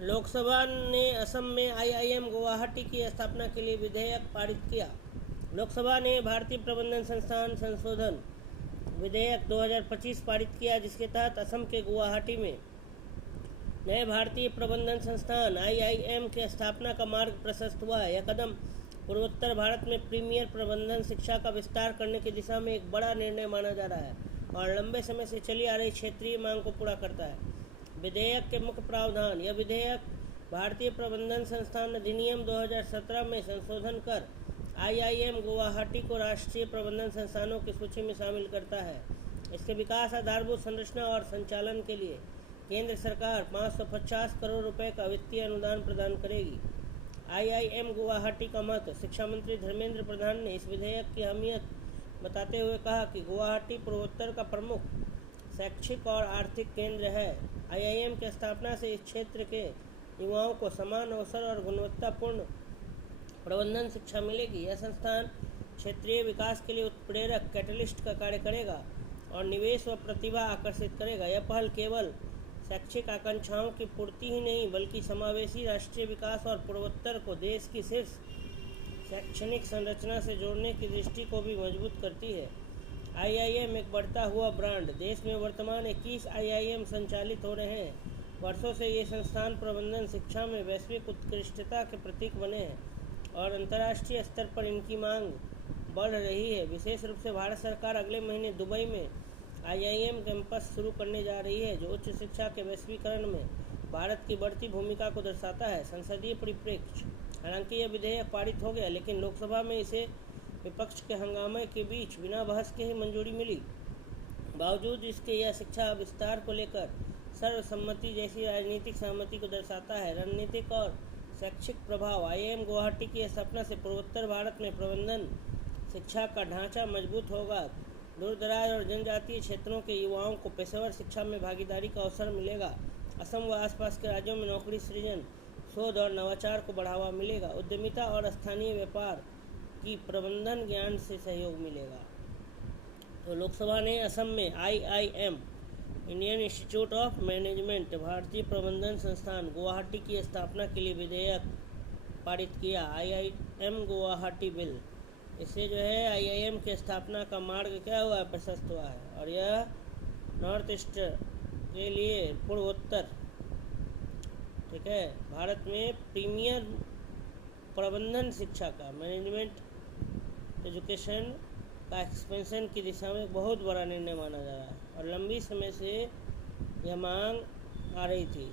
लोकसभा ने असम में आईआईएम गुवाहाटी की स्थापना के लिए विधेयक पारित किया। लोकसभा ने भारतीय प्रबंधन संस्थान संशोधन विधेयक 2025 पारित किया, जिसके तहत असम के गुवाहाटी में नए भारतीय प्रबंधन संस्थान आईआईएम की स्थापना का मार्ग प्रशस्त हुआ है। यह कदम पूर्वोत्तर भारत में प्रीमियर प्रबंधन शिक्षा का विस्तार करने की दिशा में एक बड़ा निर्णय माना जा रहा है और लंबे समय से चली आ रही क्षेत्रीय मांग को पूरा करता है। विधेयक के मुख्य प्रावधान। यह विधेयक भारतीय प्रबंधन संस्थान अधिनियम 2017 में संशोधन कर आईआईएम गुवाहाटी को राष्ट्रीय प्रबंधन संस्थानों की सूची में शामिल करता है। इसके विकास, आधारभूत संरचना और संचालन के लिए केंद्र सरकार 550 करोड़ रुपए का वित्तीय अनुदान प्रदान करेगी। आईआईएम गुवाहाटी का महत्व। शिक्षा मंत्री धर्मेंद्र प्रधान ने इस विधेयक की अहमियत बताते हुए कहा कि गुवाहाटी पूर्वोत्तर का प्रमुख शैक्षिक और आर्थिक केंद्र है। आईआईएम की स्थापना से इस क्षेत्र के युवाओं को समान अवसर और गुणवत्तापूर्ण प्रबंधन शिक्षा मिलेगी। यह संस्थान क्षेत्रीय विकास के लिए उत्प्रेरक कैटलिस्ट का कार्य करेगा और निवेश व प्रतिभा आकर्षित करेगा। यह पहल केवल शैक्षिक आकांक्षाओं की पूर्ति ही नहीं, बल्कि समावेशी राष्ट्रीय विकास और पूर्वोत्तर को देश की शीर्ष शैक्षणिक संरचना से जोड़ने की दृष्टि को भी मजबूत करती है। आईआईएम एक बढ़ता हुआ ब्रांड। देश में वर्तमान 21 आईआईएम संचालित हो रहे हैं। वर्षों से ये संस्थान प्रबंधन शिक्षा में वैश्विक उत्कृष्टता के प्रतीक बने हैं और अंतर्राष्ट्रीय स्तर पर इनकी मांग बढ़ रही है। विशेष रूप से भारत सरकार अगले महीने दुबई में आईआईएम कैंपस शुरू करने जा रही है, जो उच्च शिक्षा के वैश्वीकरण में भारत की बढ़ती भूमिका को दर्शाता है। संसदीय परिप्रेक्ष्य। हालांकि यह विधेयक पारित हो गया, लेकिन लोकसभा में इसे विपक्ष के हंगामे के बीच बिना बहस के ही मंजूरी मिली। बावजूद इसके यह शिक्षा विस्तार को लेकर सर्वसम्मति जैसी राजनीतिक सहमति को दर्शाता है। रणनीतिक और शैक्षिक प्रभाव। आईआईएम गुवाहाटी की स्थापना से पूर्वोत्तर भारत में प्रबंधन शिक्षा का ढांचा मजबूत होगा। दूरदराज और जनजातीय क्षेत्रों के युवाओं को पेशेवर शिक्षा में भागीदारी का अवसर मिलेगा। असम व आसपास के राज्यों में नौकरी सृजन, शोध और नवाचार को बढ़ावा मिलेगा। उद्यमिता और स्थानीय व्यापार की प्रबंधन ज्ञान से सहयोग मिलेगा। तो लोकसभा ने असम में IIM Indian institute of management भारतीय प्रबंधन संस्थान गुवाहाटी की स्थापना के लिए विधेयक पारित किया। IIM Guwahati bill. इससे जो है आईआईएम की स्थापना का मार्ग क्या हुआ है, प्रशस्त हुआ है और यह नॉर्थ ईस्ट के लिए पूर्वोत्तर, ठीक है, भारत में प्रीमियर प्रबंधन शिक्षा का मैनेजमेंट एजुकेशन का एक्सपेंशन की दिशा में बहुत बड़ा निर्णय माना जा रहा है और लंबी समय से यह मांग आ रही थी।